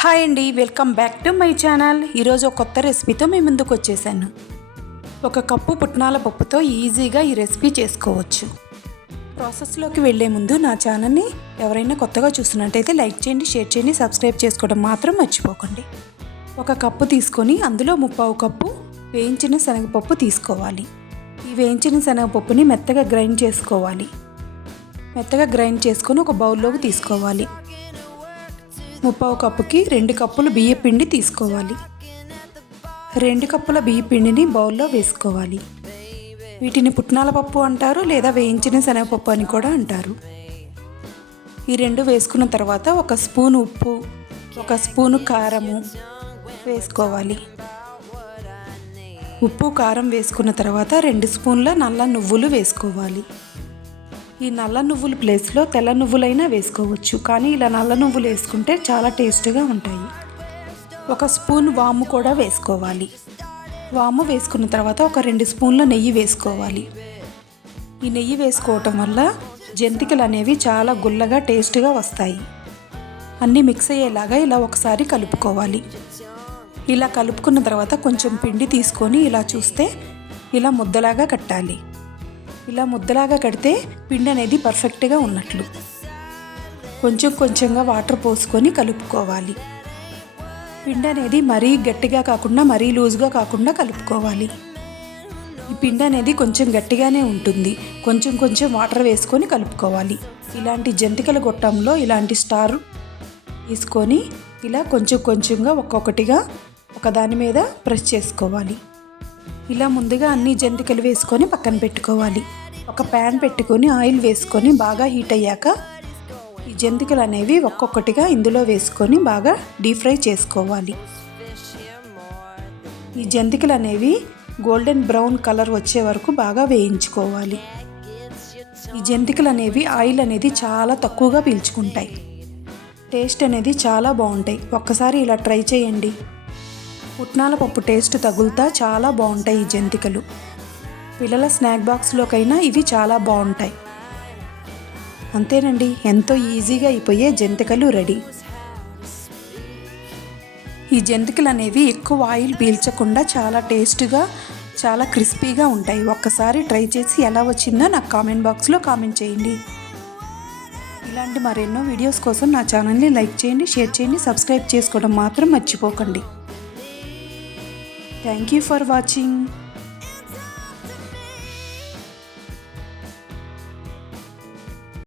Hi అండి, welcome back to my channel. ఈరోజు ఒక కొత్త రెసిపీతో మీ ముందుకు వచ్చేసాను. ఒక కప్పు పుట్నాల పప్పుతో ఈజీగా ఈ రెసిపీ చేసుకోవచ్చు. ప్రాసెస్లోకి వెళ్ళే ముందు నా ఛానల్ని ఎవరైనా కొత్తగా చూస్తున్నట్టయితే లైక్ చేయండి, షేర్ చేయండి, సబ్స్క్రైబ్ చేసుకోవడం మాత్రం మర్చిపోకండి. ఒక కప్పు తీసుకొని అందులో 1/2 కప్పు వేయించిన శనగపప్పు తీసుకోవాలి. ఈ వేయించిన శనగపప్పుని మెత్తగా గ్రైండ్ చేసుకోవాలి. మెత్తగా గ్రైండ్ చేసుకొని ఒక బౌల్లోకి తీసుకోవాలి. 1/2 కప్పుకి 2 కప్పులు బియ్య పిండి తీసుకోవాలి. 2 కప్పుల బియ్య పిండిని బౌల్లో వేసుకోవాలి. వీటిని పుట్నాల పప్పు అంటారు, లేదా వేయించిన శనగపప్పు అని కూడా అంటారు. ఈ 2 వేసుకున్న తర్వాత 1 స్పూను ఉప్పు, 1 స్పూను కారము వేసుకోవాలి. ఉప్పు కారం వేసుకున్న తర్వాత 2 స్పూన్ల నల్ల నువ్వులు వేసుకోవాలి. ఈ నల్ల నువ్వుల ప్లేస్లో తెల్ల నువ్వులైనా వేసుకోవచ్చు, కానీ ఇలా నల్ల నువ్వులు వేసుకుంటే చాలా టేస్ట్గా ఉంటాయి. 1 స్పూన్ వాము కూడా వేసుకోవాలి. వాము వేసుకున్న తర్వాత 2 స్పూన్ల నెయ్యి వేసుకోవాలి. ఈ నెయ్యి వేసుకోవటం వల్ల జంతికలు అనేవి చాలా గుల్లగా టేస్ట్గా వస్తాయి. అన్నీ మిక్స్ అయ్యేలాగా ఇలా ఒకసారి కలుపుకోవాలి. ఇలా కలుపుకున్న తర్వాత కొంచెం పిండి తీసుకొని ఇలా చూస్తే ఇలా ముద్దలాగా కట్టాలి. ఇలా ముద్దలాగా కడితే పిండి అనేది పర్ఫెక్ట్గా ఉన్నట్లు. కొంచెం కొంచెంగా వాటర్ పోసుకొని కలుపుకోవాలి. పిండి అనేది మరీ గట్టిగా కాకుండా మరీ లూజ్గా కాకుండా కలుపుకోవాలి. ఈ పిండి అనేది కొంచెం గట్టిగానే ఉంటుంది. కొంచెం కొంచెం వాటర్ వేసుకొని కలుపుకోవాలి. ఇలాంటి జంతికల గొట్టంలో ఇలాంటి స్టార్ తీసుకొని ఇలా కొంచెం కొంచెంగా ఒక్కొక్కటిగా ఒకదాని మీద ప్రెస్ చేసుకోవాలి. ఇలా ముందుగా అన్ని జంతికలు వేసుకొని పక్కన పెట్టుకోవాలి. ఒక ప్యాన్ పెట్టుకొని ఆయిల్ వేసుకొని బాగా హీట్ అయ్యాక ఈ జంతికలు అనేవి ఒక్కొక్కటిగా ఇందులో వేసుకొని బాగా డీప్ ఫ్రై చేసుకోవాలి. ఈ జంతికలు అనేవి గోల్డెన్ బ్రౌన్ కలర్ వచ్చే వరకు బాగా వేయించుకోవాలి. ఈ జంతికలు అనేవి ఆయిల్ అనేది చాలా తక్కువగా పీల్చుకుంటాయి. టేస్ట్ అనేది చాలా బాగుంటాయి. ఒక్కసారి ఇలా ట్రై చేయండి. పుట్నాల పప్పు టేస్ట్ తగులుతా చాలా బాగుంటాయి ఈ జంతికలు. పిల్లల స్నాక్ బాక్స్లోకైనా ఇవి చాలా బాగుంటాయి. అంతేనండి, ఎంతో ఈజీగా అయిపోయే జంతికలు రెడీ. ఈ జంతికలు అనేవి ఎక్కువ ఆయిల్ పీల్చకుండా చాలా టేస్ట్గా, చాలా క్రిస్పీగా ఉంటాయి. ఒక్కసారి ట్రై చేసి ఎలా వచ్చిందో నాకు కామెంట్ బాక్స్లో కామెంట్ చేయండి. ఇలాంటి మరెన్నో వీడియోస్ కోసం నా ఛానల్ని లైక్ చేయండి, షేర్ చేయండి, సబ్స్క్రైబ్ చేసుకోవడం మాత్రం మర్చిపోకండి. Thank you for watching.